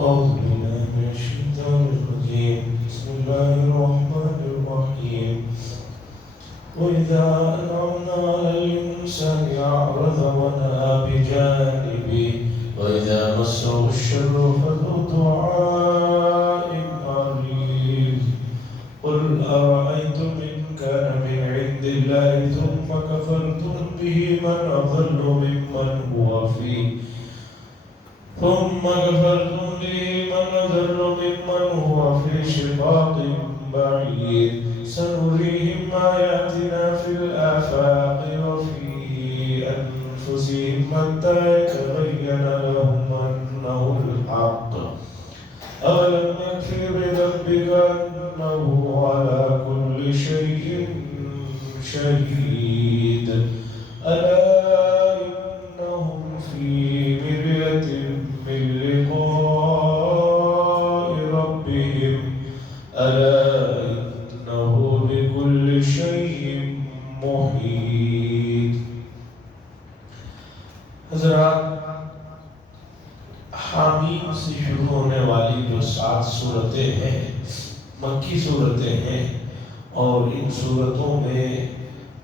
أعوذ بالله من الشيطان الرجيم. بسم الله الرحمن الرحيم. وإذا أنعمنا على الإنسان أعرض ونأى بجانبه وإذا مسه الشر فذو دعاء عريض. قل أرأيتم إن كان من عند الله ثم كفرتم به من أضل ممن هو في شقاق بعيد. سنريهم آياتنا في الآفاق وفي أنفسهم حتى يتبين لهم أنه الحق. أولم يكفي بربك أنه على كل شيء شهيد. ألا إنهم في مرية من لقاء ربهم ألا إنه بكل شيء محيط. حضرات، حامیم سے شروع ہونے والی جو 7 صورتیں ہیں مکی صورتیں ہیں، اور ان صورتوں میں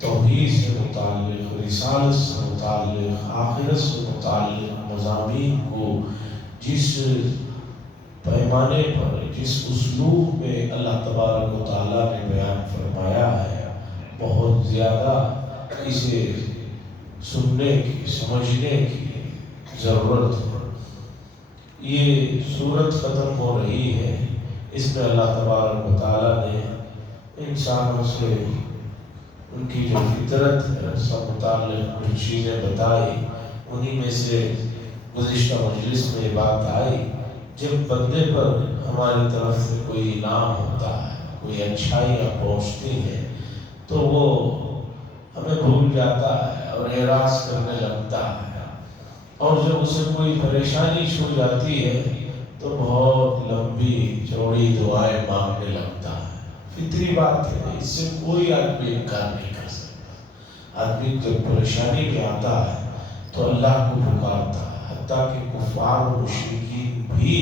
توحید سے متعلق، رسالت سے متعلق، آخرت سے متعلق مضامین کو جس پیمانے پر، جس اسلوب میں اللہ تبارک و تعالیٰ نے بیان فرمایا ہے، بہت زیادہ اسے سننے کی، سمجھنے کی ضرورت ہے۔ یہ صورت ختم ہو رہی ہے، اس میں اللہ تبارک و تعالیٰ نے انسانوں سے ان کی جو فطرت ہے اس کا متعلق کچھ چیزیں بتائی۔ انہی میں سے گزشتہ مجلس میں یہ بات آئی، جب بندے پر ہماری طرف سے کوئی انعام ہوتا ہے، کوئی اچھائیاں پہنچتی ہیں، تو وہ ہمیں بھول جاتا ہے اور اعراض کرنے لگتا ہے، اور جب اسے کوئی پریشانی چھو جاتی ہے تو بہت لمبی چوڑی دعائیں مانگنے لگتا ہے۔ فطری بات ہے، اس سے کوئی آدمی انکار نہیں کر سکتا۔ آدمی جب پریشانی میں آتا ہے تو اللہ کو پکارتا ہے، حتیٰ کہ کفار و مشرکین بھی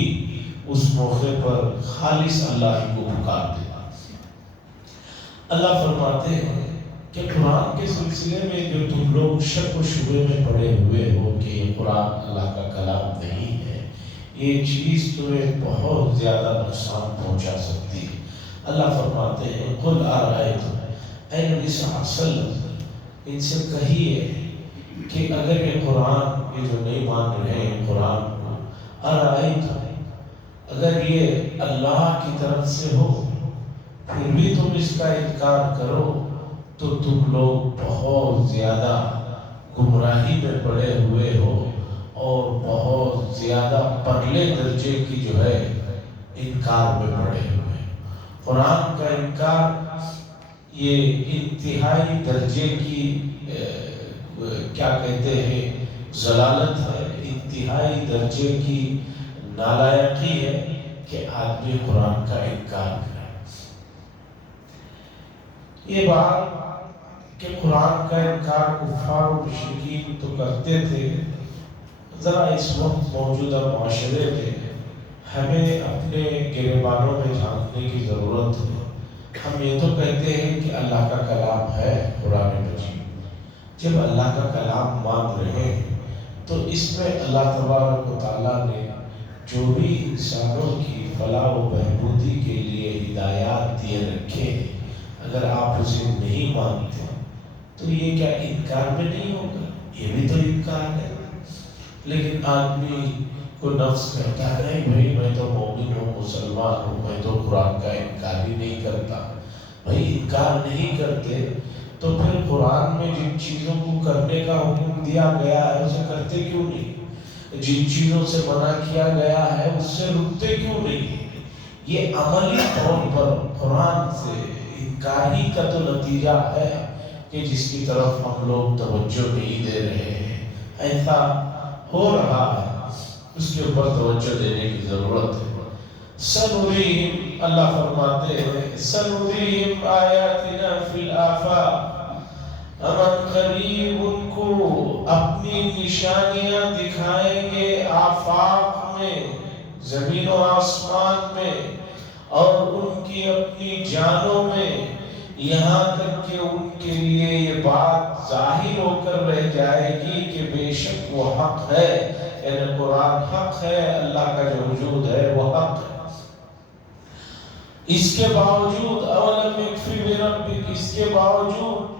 اس موقع پر خالص اللہ کو پکارتے ہیں۔ اللہ فرماتے ہیں کہ قرآن کے سلسلے میں جو تم لوگ شک و شبے میں پڑے ہوئے ہو کہ یہ قرآن اللہ کا کلام نہیں ہے، یہ چیز تمہیں بہت زیادہ نقصان پہنچا سکتی ہے۔ اللہ فرماتے ہیں قل ارأیتم، اے نبی صلی اللہ علیہ وسلم ان سے کہیے کہ اگر یہ قرآن، یہ جو نہیں مان رہے ہیں قرآن کو، ارأیتم، اگر یہ اللہ کی طرف سے ہو پھر بھی تم اس کا انکار کرو تو تم لوگ بہت زیادہ گمراہی میں پڑے ہوئے ہو اور بہت زیادہ پرلے درجے کی جو ہے انکار میں پڑے ہوئے۔ قرآن کا انکار یہ انتہائی درجے کی کیا کہتے ہیں ضلالت ہے، انتہائی درجے کی نالائقی ہے کہ آدمی قرآن کا انکار کرے۔ یہ بات کہ قرآن کا انکار کفار و مشرکین تو کرتے تھے، ذرا اس وقت موجودہ معاشرے میں ہمیں اپنے گریبانوں میں جھانکنے کی ضرورت ہے۔ ہم یہ تو کہتے ہیں کہ اللہ کا کلام ہے قرآن مجید، جب اللہ کا کلام مان رہے ہیں تو اس میں اللہ تبارک و تعالیٰ نے جو بھی انسانوں کی فلاح و بہبودی کے لیے ہدایات دیے رکھے ہیں، اگر آپ اسے نہیں مانتے تو یہ کیا انکار میں نہیں ہوگا؟ یہ بھی تو انکار ہے۔ لیکن آدمی کو نفس کہتا ہے نہیں بھائی میں تو مومن ہوں، مسلمان ہوں، میں تو قرآن کا انکار ہی نہیں کرتا۔ بھائی انکار نہیں کرتے تو پھر قرآن میں جن چیزوں کو کرنے کا حکم دیا گیا ہے اسے کرتے کیوں نہیں؟ جن چیزوں سے منع کیا گیا ہے اس سے رکتے کیوں نہیں؟ یہ عملی طور پر قرآن سے انکار ہی کا تو نتیجہ ہے کہ جس کی طرف ہم لوگ توجہ نہیں دے رہے ہیں۔ ایسا ہو رہا ہے، اس کے اوپر توجہ دینے کی ضرورت ہے۔ سنريهم، اللہ فرماتے ہیں سنريهم آیاتنا فی الآفاق، ہم قریب ان کو اپنی نشانیاں دکھائیں گے آفاق میں، زمین و آسمان میں اور ان کی اپنی جانوں میں، یہاں تک کہ ان کے لیے یہ بات ظاہر ہو کر رہ جائے گی کہ بے شک وہ حق ہے، یعنی قرآن حق ہے، اللہ کا جو وجود ہے وہ حق ہے۔ اس کے باوجود اولم یکفی بربک، اس کے باوجود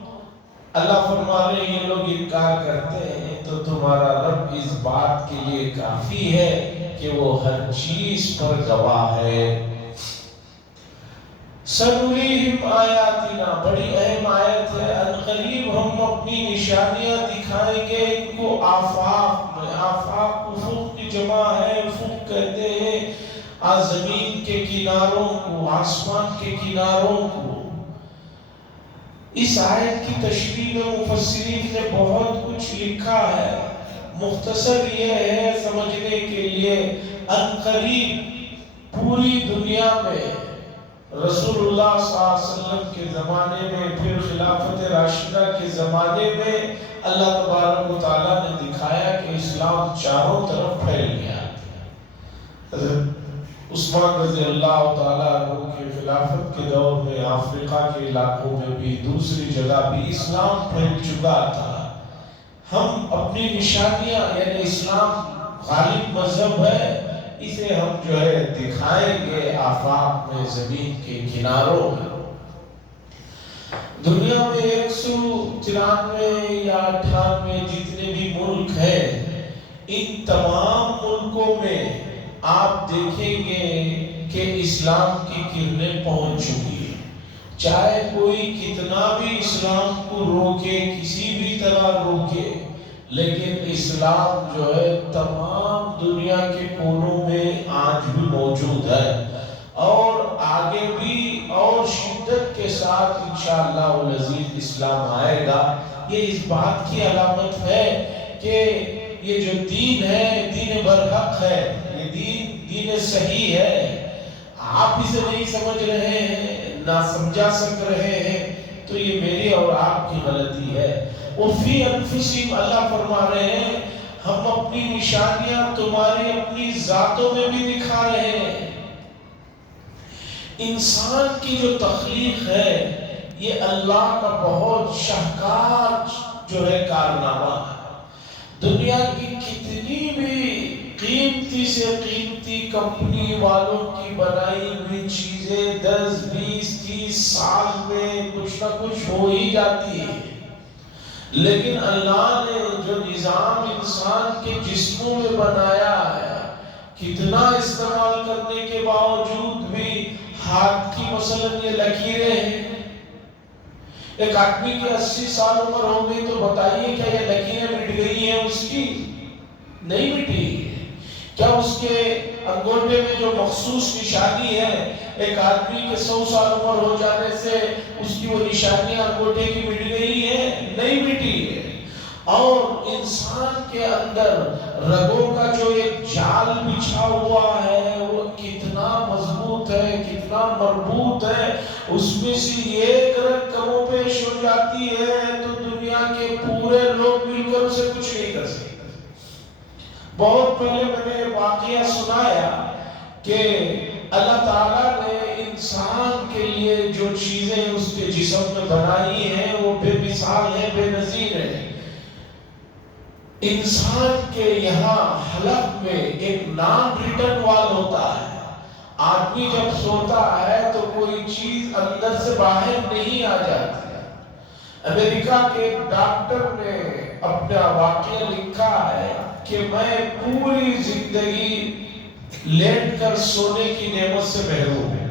اللہ فرما رہے ہیں یہ لوگ انکار کرتے ہیں تو تمہارا رب اس بات کے لیے کافی ہے کہ وہ ہر چیز پر گواہ ہے۔ سنریہم آیاتنا، بڑی اہم آیت ہے، عنقریب ہم اپنی نشانیاں دکھائیں گے ان کو آفاق میں۔ آفاق افق کی جمع ہے، افق کہتے ہیں زمین کے کناروں کو، آسمان کے کناروں کو۔ اس آیت کی تشریح میں مفسرین نے بہت کچھ لکھا ہے، مختصر یہ ہے سمجھنے کے لیے، عنقریب پوری دنیا میں رسول اللہ صلی اللہ علیہ وسلم کے زمانے میں، پھر خلافت راشدہ کے زمانے میں اللہ تبارک و تعالیٰ نے دکھایا کہ اسلام چاروں طرف پھیل گیا۔ حضرت عثمان رضی اللہ تعالیٰ عنہ کے خلافت کے دور میں افریقہ کے علاقوں میں بھی، دوسری جگہ بھی اسلام پھیل چکا تھا۔ ہم اپنی نشانیاں، یعنی اسلام غالب مذہب ہے، اسے ہم جو ہے دکھائیں گے آفاق میں، زمین کے کناروں میں۔ دنیا میں 193 یا 98 جتنے بھی ملک ہیں، ان تمام ملکوں میں آپ دیکھیں گے کہ اسلام کی کرنیں پہنچ چکی ہیں۔ چاہے کوئی کتنا بھی اسلام کو روکے، کسی بھی طرح روکے، لیکن اسلام جو ہے تمام دنیا کے کونوں میں آج بھی موجود ہے، اور آگے بھی اور شدت کے ساتھ انشاءاللہ العزیز اسلام آئے گا۔ یہ اس بات کی علامت ہے کہ یہ جو دین ہے، دین برحق ہے، یہ دین صحیح ہے۔ آپ اسے نہیں سمجھ رہے ہیں، نہ سمجھا سک رہے ہیں، تو یہ میری اور آپ کی غلطی ہے۔ وفی انفسہم، اللہ فرما رہے ہیں ہم اپنی نشانیاں تمہاری اپنی ذاتوں میں بھی دکھا رہے ہیں۔ انسان کی جو تخلیق ہے یہ اللہ کا بہت شاہکار جو ہے کارنامہ ہے۔ دنیا کی کتنی بھی قیمتی سے قیمتی کمپنی والوں کی بنائی ہوئی چیزیں 10 20 30 سال میں کچھ نہ کچھ ہو ہی جاتی ہے، لیکن اللہ نے جو نظام انسان کے جسموں میں بنایا ہے، کتنا استعمال کرنے کے باوجود بھی ہاتھ کی مثلاً یہ لکیریں ہیں۔ ایک آدمی کی 80 سال عمر ہو گئی تو بتائیے کیا یہ لکیریں مٹ گئی ہیں اس کی؟ نہیں مٹی۔ کیا اس کے انگوٹھے میں جو مخصوص نشانی ہے، ایک آدمی کے 100 سال عمر ہو جانے سے اس کی وہ نشانیاں انگوٹھے کی مٹ گئی ہیں؟ نہیں مٹی ہے۔ اور انسان کے اندر رگوں کا جو ایک جال بچھا ہوا ہے وہ کتنا مضبوط ہے، کتنا مربوط ہے، اس میں سے ایک رگ کم و بیش ہو جاتی ہے تو دنیا کے پورے لوگ مل کر اسے کچھ نہیں کر سکتے۔ بہت پہلے میں نے واقعہ سنایا کہ اللہ تعالیٰ نے انسان کے لیے جو چیزیں اس کے جسم میں بنائی ہیں وہ بے مثال ہے، بے نظیر ہے۔ انسان کے یہاں حلق میں ایک نان ریٹن وال ہوتا ہے۔ آدمی جب سوتا ہے تو کوئی چیز اندر سے باہر نہیں آ جاتی۔ امریکہ کے ایک ڈاکٹر نے اپنا واقعہ لکھا ہے کہ میں پوری زندگی لیٹ کر سونے کی نعمت سے محروم ہوں،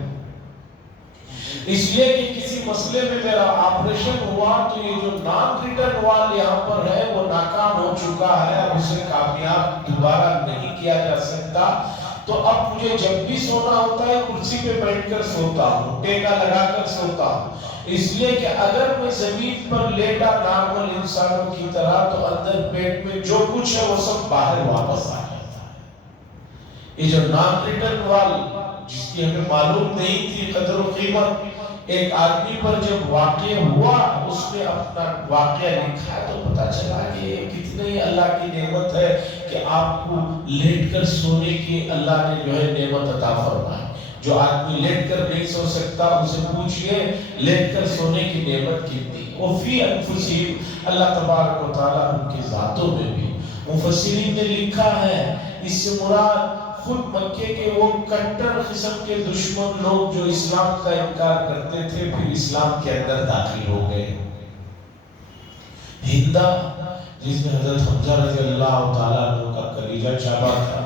اس لیے کہ کسی مسئلے میں میرا آپریشن ہوا تو یہ جو نان ریٹن وال یہاں پر ہے وہ ناکام ہو چکا ہے، اب اسے کامیاب دوبارہ نہیں کیا جا سکتا۔ تو اب مجھے جب بھی سونا ہوتا ہے کرسی پہ بیٹھ کر سوتا ہوں، ٹیکا لگا کر سوتا ہوں، اس لیے کہ اگر میں زمین پر لیٹا نارمل انسانوں کی طرح تو اندر پیٹ میں جو کچھ ہے وہ سب باہر واپس آ جاتا ہے۔ یہ جو نان ریٹن وال جس کی ہمیں معلوم نہیں تھی قدر و قیمت، ایک آدمی پر جب واقع ہوا اس نے اپنا واقعہ لکھا تو پتا چلا کہ کتنی اللہ کی نعمت ہے کہ آپ کو لیٹ کر سونے کی اللہ نے جو ہے نعمت عطا فرمائی۔ جو آدمی لیٹ کر نہیں سو سکتا اسے پوچھئے لیٹ کر سونے کی نعمت کتنی۔ وفی انفسہم، اللہ تبارک و تعالیٰ ان کی ذاتوں میں بھی۔ مفسرین نے لکھا ہے اس سے مراد خود مکے کے وہ کٹر قسم کے دشمن لوگ جو اسلام کا انکار کرتے تھے پھر اسلام کے اندر داخل ہو گئے۔ ہندہ جس میں حضرت حمزہ رضی اللہ تعالیٰ عنہ کا کلیجہ چابا تھا،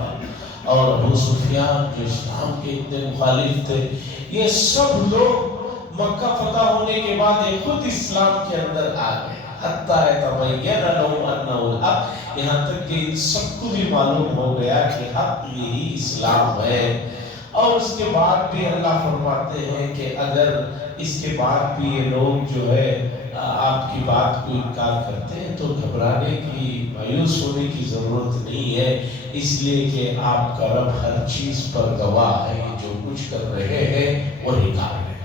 اور ابو سفیان جو اسلام کے اتنے مخالف تھے، یہ سب لوگ مکہ فتح ہونے کے بعد خود اسلام کے اندر آ گئے۔ حتیٰ یتبین لہم انہ الحق، یہاں تک کہ ان سب کو بھی معلوم ہو گیا کہ حق یہی اسلام ہے۔ اور اس کے بعد بھی اللہ فرماتے ہیں کہ اگر اس کے بعد بھی یہ لوگ جو ہے آپ کی بات کو انکار کرتے ہیں تو گھبرانے کی، مایوس ہونے کی ضرورت نہیں ہے، اس لیے کہ آپ کا رب ہر چیز پر گواہ ہے، جو کچھ کر رہے ہیں وہی کام ہے۔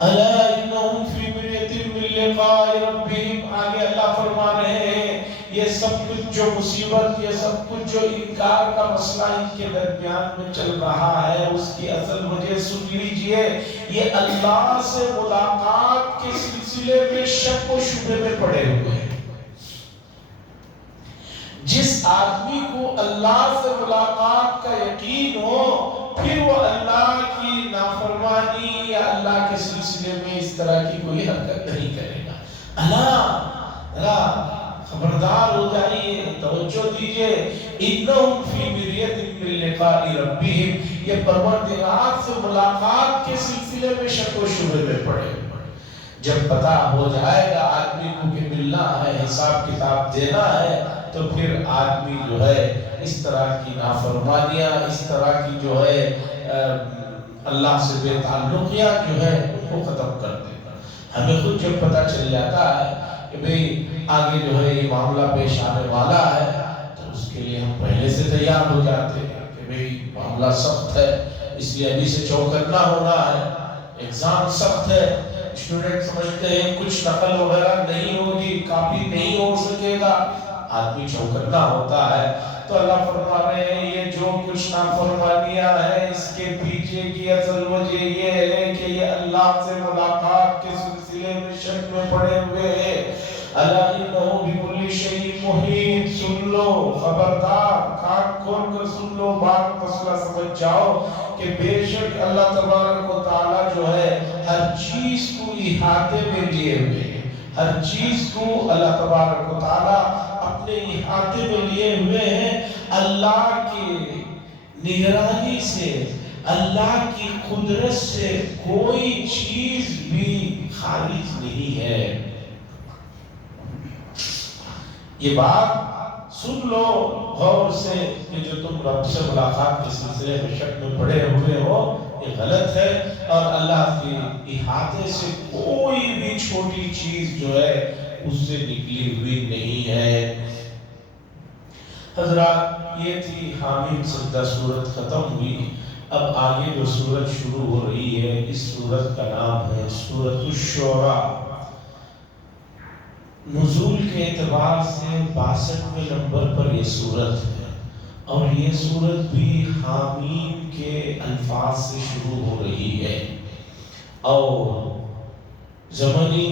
الا انہم فی مریۃ من لقاء ربہم، آگے اللہ فرما رہے ہیں یہ سب کچھ جو مصیبت، یہ سب کچھ جو انکار کا مسئلہ ان کے درمیان میں چل رہا ہے، اس کی اصل وجہ سن لیجئے، یہ اللہ سے ملاقات کے سلسلے میں شک و شبہ میں پڑے ہوئے ہیں۔ جس آدمی کو اللہ سے ملاقات کا یقین ہو پھر وہ اللہ کی نافرمانی یا اللہ کے سلسلے میں اس طرح کی کوئی حرکت نہیں کرے گا۔ اللہ خبردار ہو جائیے، توجہ دیجئے، انہم فی مریۃ من لقاء ربہم، یہ پروردگار سے ملاقات کے سلسلے میں شک و شبہ میں پڑے ہوئے۔ جب پتہ ہو جائے گا آدمی کو کہ ملنا ہے، حساب کتاب دینا ہے، تو پھر آدمی جو ہے اس طرح کی نافرمانیاں، اس طرح کی جو ہے اللہ سے بے تعلقیاں جو ہے ان کو ختم کر دے گا۔ ہمیں خود جب پتہ چل جاتا ہے کہ بھئی آگے جو ہے یہ معاملہ پیش آنے والا ہے تو اس کے لیے ہم پہلے سے تیار ہو جاتے ہیں کہ بھئی معاملہ سخت ہے، اس لیے ابھی سے چوکنا ہونا ہے، ایگزام سخت ہے، اسٹوڈنٹ سمجھتے ہیں کچھ نقل وغیرہ نہیں ہوگی، کاپی نہیں ہو سکے گا، آدمی چوکنا ہوتا ہے۔ تو اللہ فرما رہے ہیں یہ جو کچھ نافرمانیاں ہیں اس کے پیچھے کی اصل وجہ یہ ہے کہ یہ اللہ سے ملاقات کے سلسلے میں شک میں پڑے ہوئے ہیں۔ الا انہ بکل شیء محیط، سن لو، خبردار، کان کھول کر سن لو، بات مسئلہ سمجھ جاؤ کہ بے شک اللہ تبارک و تعالی جو ہے ہر چیز کو احاطے میں لیے ہوئے ہیں، ہر چیز کو اللہ تبارک و تعالی اپنے احاطے میں لیے ہوئے ہیں۔ اللہ کی نگرانی سے، اللہ کی قدرت سے کوئی چیز بھی خارج نہیں ہے۔ یہ بات سن لو غور سے کہ جو تم رب سے ملاقات کے سلسلے میں شک میں پڑے ہوئے ہو یہ غلط ہے، اور اللہ کے احاطے سے کوئی بھی چھوٹی چیز جو ہے اس سے نکلی ہوئی نہیں ہے۔ حضرات یہ تھی حامیم سجدہ سورت ختم ہوئی۔ اب آگے جو سورت شروع ہو رہی ہے اس سورت کا نام ہے سورت الشعراء۔ نزول کے اعتبار سے 62ویں نمبر پر یہ سورت ہے، اور یہ سورت بھی حامیم کے الفاظ سے شروع ہو رہی ہے، اور زمانی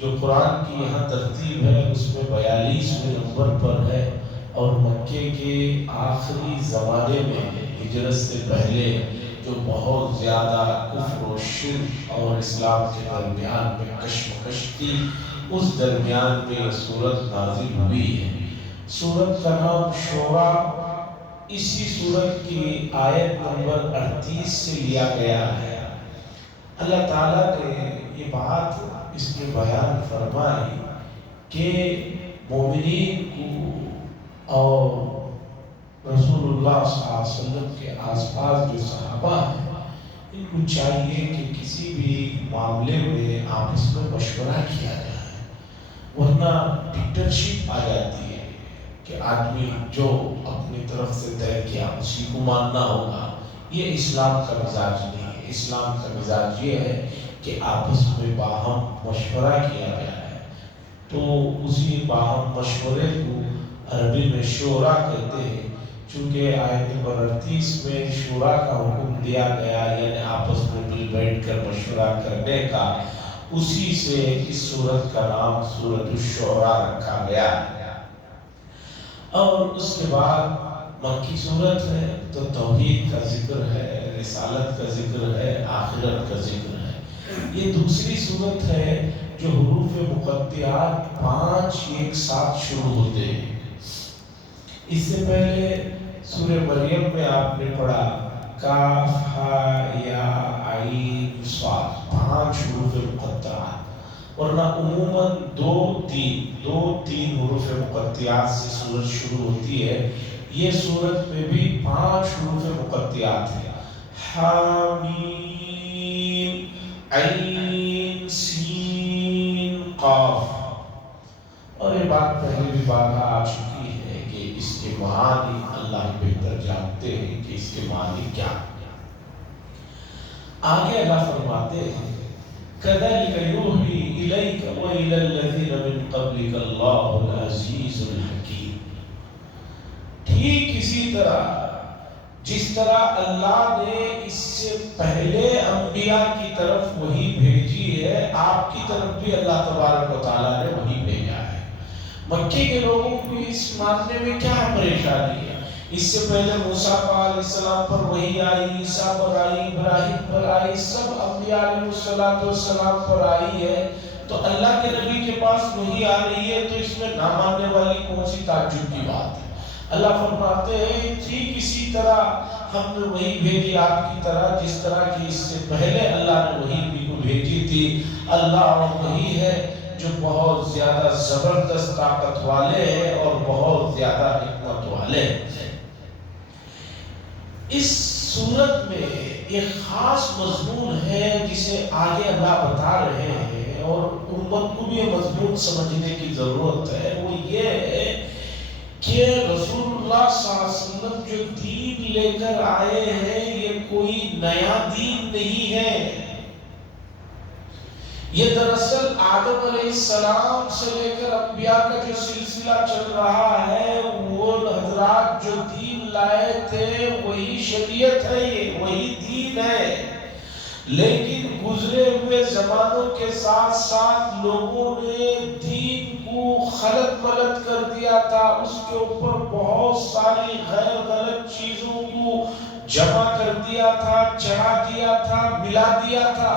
جو قرآن کی یہاں ترتیب ہے اس میں 42ویں نمبر پر ہے، اور مکے کے آخری زمانے میں ہجرت سے پہلے جو بہت زیادہ کفر و شرک اور اسلام کے درمیان میں کشمکش تھی اس درمیان میں یہ سورت نازل ہوئی ہے۔ سورت کا نام شعراء اسی سورت کی آیت نمبر 38 سے لیا گیا ہے۔ اللہ تعالیٰ نے یہ بات اس کے بیان فرمائی کہ مومنین کو اور رسول اللہ صلی اللہ علیہ وسلم کے آس پاس جو صحابہ ہیں ان کو چاہیے کہ کسی بھی معاملے میں آپس میں مشورہ کیا جائے، ورنہ ڈکٹرشپ آ جاتی ہے کہ آدمی جو اپنی طرف سے طے کیا اسی کو ماننا ہوگا۔ یہ اسلام کا مزاج نہیں ہے۔ اسلام کا مزاج یہ ہے کہ آپس میں باہم مشورہ کیا گیا ہے، تو اسی باہم مشورے کو عربی میں شورا کہتے ہیں۔ چونکہ آیت نمبر 38 میں شورا کا حکم دیا گیا، یعنی آپس میں مل بیٹھ کر مشورہ کرنے کا، اسی سے اس سورت کا نام سورۃ الشورى رکھا گیا۔ اور اس کے بعد مکی سورت ہے تو توحید کا ذکر ہے، رسالت کا ذکر ہے، آخرت کا ذکر ہے۔ یہ دوسری سورت ہے جو حروف مقطعات 5 ایک ساتھ شروع ہوتے ہیں۔ اس سے پہلے سورہ مریم میں آپ نے پڑھا کاف ہا یا عین صاد، 5 حروف مقطعات، ورنہ عموماً 2-3 حروف مقطعات سے سورت شروع ہوتی ہے۔ یہ سورت میں بھی 5 حروف مقطعات ہیں، حامیم عین سین قاف۔ اور یہ بات پہلے بھی بات آ چکی ہے کہ اس کے معانی اللہ بہتر جانتے ہیں کہ اس کے معانی کیا۔ آگے اللہ فرماتے ہیں كَذَلِكَ يُوحِي إِلَيْكَ وَإِلَى الَّذِينَ مِن قَبْلِكَ اللَّهُ الْعَزِيزُ الْحَكِيمُ۔ ٹھیک اسی طرح جس طرح اللہ نے اس سے پہلے انبیاء کی طرف وحی بھیجی ہے، آپ کی طرف بھی اللہ تبارک و تعالیٰ نے وحی بھیجا ہے۔ مکے کے لوگوں کو اس ماننے میں کیا پریشانی ہے؟ اس سے پہلے موسیٰ علیہ السلام پر وحی آئی، عیسیٰ پر آئی، ابراہیم پر آئی، سب انبیاء علیہ السلام پر آئی ہے، تو اللہ کے نبی کے پاس وحی آ رہی ہے، تو اس میں نہ ماننے والی کون سی تعجب کی بات ہے؟ اللہ فرماتے ہیں ٹھیک اسی طرح ہم نے وحی بھیجی آپ کی طرح، جس طرح کی اس سے پہلے اللہ نے وحی بھی کو بھیجی تھی۔ اللہ وحی ہے جو بہت زیادہ زبردست طاقت والے ہیں اور بہت زیادہ حکمت والے ہیں۔ اس صورت میں ایک خاص مضمون ہے جسے آگے اللہ بتا رہے ہیں، اور امت کو بھی یہ مضمون سمجھنے کی ضرورت ہے۔ وہ یہ ہے کہ رسول اللہ صلی اللہ علیہ وسلم جو دین لے کر آئے ہیں یہ کوئی نیا دین نہیں ہے۔ یہ دراصل آدم علیہ السلام سے لے کر انبیاء کا جو سلسلہ چل رہا ہے، وہ حضرات جو دین لائے تھے وہی شریعت ہے، یہ وہی دین ہے۔ لیکن گزرے ہوئے زمانوں کے ساتھ ساتھ لوگوں نے دین کو خلط ملط کر دیا تھا، اس کے اوپر بہت ساری غیر غلط چیزوں کو جمع کر دیا تھا، چڑھا دیا تھا، ملا دیا تھا۔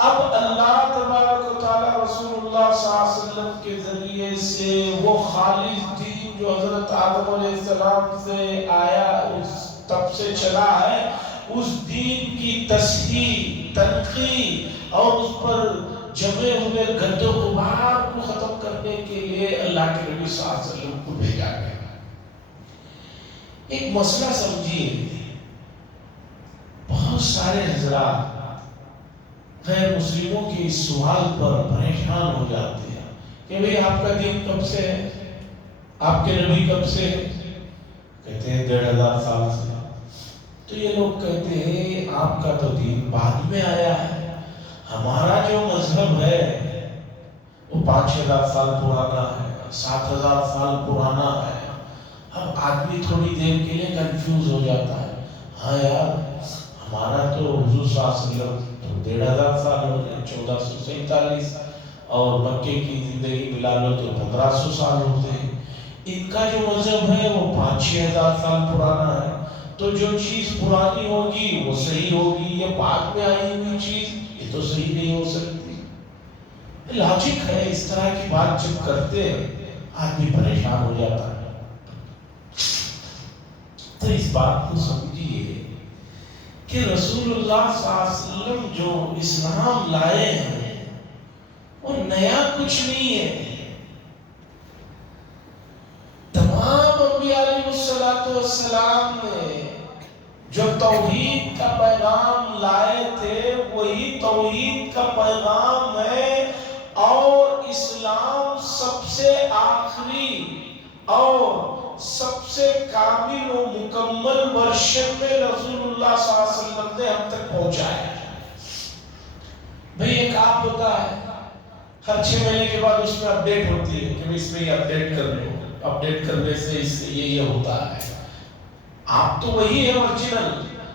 اب اللہ تبارک و تعالی رسول اللہ صلی اللہ علیہ وسلم کے ذریعے سے وہ خالص دین جو حضرت آدم علیہ السلام سے آیا، اس تب سے چلا ہے، اس دین کی تصحیح، تنقیح اور اس پر جمے ہوئے گرد و غبار کو ختم کرنے کے لیے اللہ کے نبی صلی اللہ علیہ وسلم کو بھیجا گیا۔ ایک مسئلہ سمجھیے، بہت سارے حضرات غیر مسلموں کے اس سوال پر پریشان ہو جاتے ہیں کہ بھئی آپ کا دین کب سے ہے؟ آپ کے نبی کب سے ہے؟ کہتے ہیں 1500 سال سے۔ تو یہ لوگ کہتے ہیں آپ کا تو دین بعد میں آیا ہے، ہمارا جو مذہب ہے وہ 5000 سال پرانا ہے، 7000 سال پرانا ہے۔ اب آدمی تھوڑی دیر کے لیے کنفیوز ہو جاتا ہے، ہاں یار ہمارا تو حضور صلی اللہ علیہ وسلم 1500 سال ہو گئے، 1447، اور مکے کی زندگی ملا لو تو 1500 سال ہوتے ہیں۔ ان کا جو مذہب ہے وہ 5-6 ہزار سال پرانا ہے، تو جو چیز پرانی ہوگی وہ صحیح ہوگی، یہ بعد میں آئی ہوئی چیز یہ تو صحیح نہیں ہو سکتی۔ لاجک ہے، اس طرح کی بات جب کرتے آدمی پریشان ہو جاتا ہے۔ تو اس بات کو سمجھیے کہ رسول اللہ صلی اللہ علیہ وسلم جو اسلام لائے ہیں وہ نیا کچھ نہیں ہے۔ تمام انبیاء علیہ السلام نے جو توحید کا پیغام لائے تھے وہی توحید کا پیغام ہے، اور اسلام سب سے آخری اور سب سے کامل و مکمل ورشن میں رسول اللہ صلی اللہ علیہ وسلم نے ہم تک پہنچایا ہے۔ بھئی ایک آپ ہوتا ہے، ہر 6 مہینے کے بعد اس میں اپڈیٹ ہوتی ہے کہ اس میں یہ اپڈیٹ کر لو، اپڈیٹ کرنے سے اس سے یہ ہوتا ہے۔ آپ تو وہی ہے اوریجنل،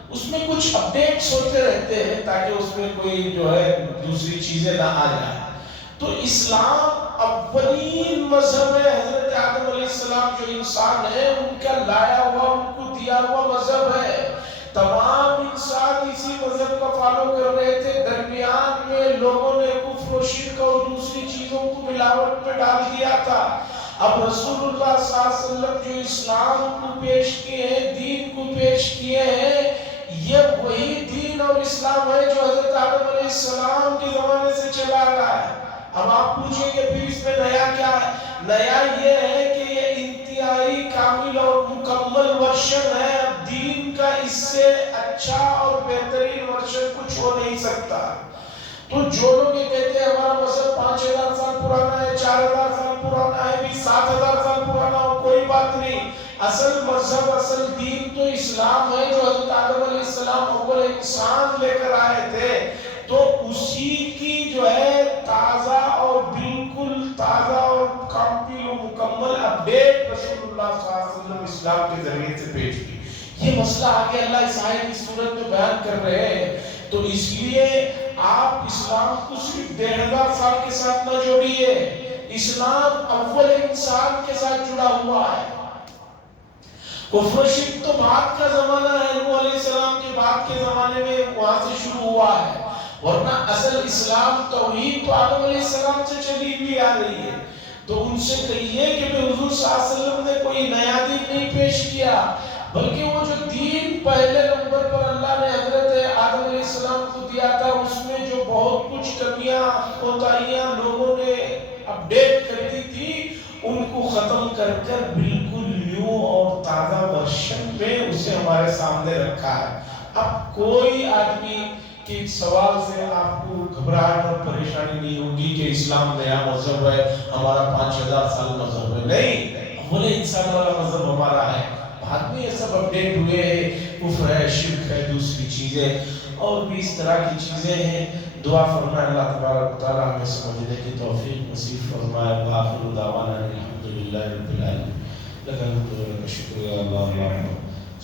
اس میں کچھ اپڈیٹس ہوتے رہتے ہیں تاکہ اس میں کوئی جو ہے دوسری چیزیں نہ آ جائیں۔ تو اسلام اولین مذہب ہے، حضرت آدم علیہ السلام جو انسان ہے ان کا لایا ہوا، ان کو دیا ہوا مذہب ہے۔ تمام انسان اسی مذہب کا فالو کر رہے تھے، درمیان میں لوگوں نے کفر و شرک اور دوسری چیزوں کو ملاوٹ میں ڈال دیا تھا۔ اب رسول اللہ صلی اللہ علیہ وسلم جو اسلام کو پیش کیے ہیں، دین کو پیش کیے ہیں، یہ وہی دین اور اسلام ہے جو حضرت آدم علیہ السلام کے زمانے سے چلا رہا ہے۔ اب آپ پوچھیں کہ پھر اس میں نیا کیا ہے؟ نیا یہ ہے کہ یہ انتہائی کامل اور مکمل ورشن ہے، دین کا اس سے اچھا اور بہترین ورشن کچھ ہو نہیں سکتا۔ تو جو لوگ یہ کہتے ہیں ہمارا مذہب 5000 سال پرانا ہے، 4000 سال پرانا ہے، بھی 7000 سال پرانا ہو، کوئی بات نہیں۔ اصل مذہب، اصل دین تو اسلام ہے جو حضرت آدم علیہ السلام اول انسان لے کر آئے تھے۔ تو اسی کی جو ہے تازہ اور بالکل تازہ اور کامل و مکمل اپڈیٹ رسول اللہ صلی اللہ علیہ وسلم اسلام کے ذریعے سے پیش کی۔ یہ مسئلہ آگے اللہ اس آیت کی صورت میں بیان کر رہے ہیں۔ تو اس لیے آپ اسلام کو صرف 1500 سال کے ساتھ نہ جوڑیے، اسلام اول انسان کے ساتھ جڑا ہوا ہے۔ کفر و شرک تو بعد کا زمانہ ہے، نوح علیہ السلام کے بعد کے زمانے میں وہاں سے شروع ہوا ہے، ورنہ اصل اسلام توحید تو آدم علیہ السلام سے چلی ہوئی آ رہی ہے۔ تو ان سے کہیے کہ حضور صلی اللہ علیہ وسلم نے کوئی نیا دین نہیں پیش کیا، بلکہ وہ جو دین پہلے نمبر پر اللہ نے حضرت آدم علیہ السلام کو دیا تھا، اس میں جو بہت کچھ کمیاں کوتاہیاں لوگوں نے اپڈیٹ کر دی تھی، ان کو ختم کر کر بالکل نیو اور تازہ ورشن میں اسے ہمارے سامنے رکھا ہے۔ اب کوئی آدمی کے سوال سے آپ کو گھبراہٹ اور پریشانی نہیں ہوگی کہ اسلام نیا مذہب ہے، ہمارا 5000 سال مذہب ہے۔ نہیں، اول انسان والا مذہب ہمارا ہے، بعد میں یہ سب اپڈیٹ ہوئے ہیں، کفر ہے، شرک ہے، دوسری چیزیں اور بھی اس طرح کی چیزیں ہیں۔ دعا فرمائے اللہ تبارک و تعالی ہمیں سمجھنے کی توفیق نصیب فرمائے۔ وآخر دعوانا الحمدللہ رب العالمین۔ لک الحمد و لک الشکر یا اللہ، اللہم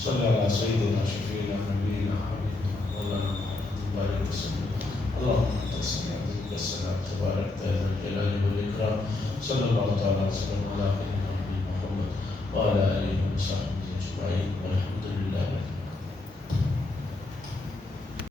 صلی علی سیدنا شفیعنا نبینا حبیبنا مولانا محمد بارک وسلم۔ اللہم انت السلام و السلام تبارک ذا الجلال والاکرام۔ صلی اللہ تعالی وسلم علی سیدنا محمد وعلی آلہ وصحبہ اجمعین والحمد للہ۔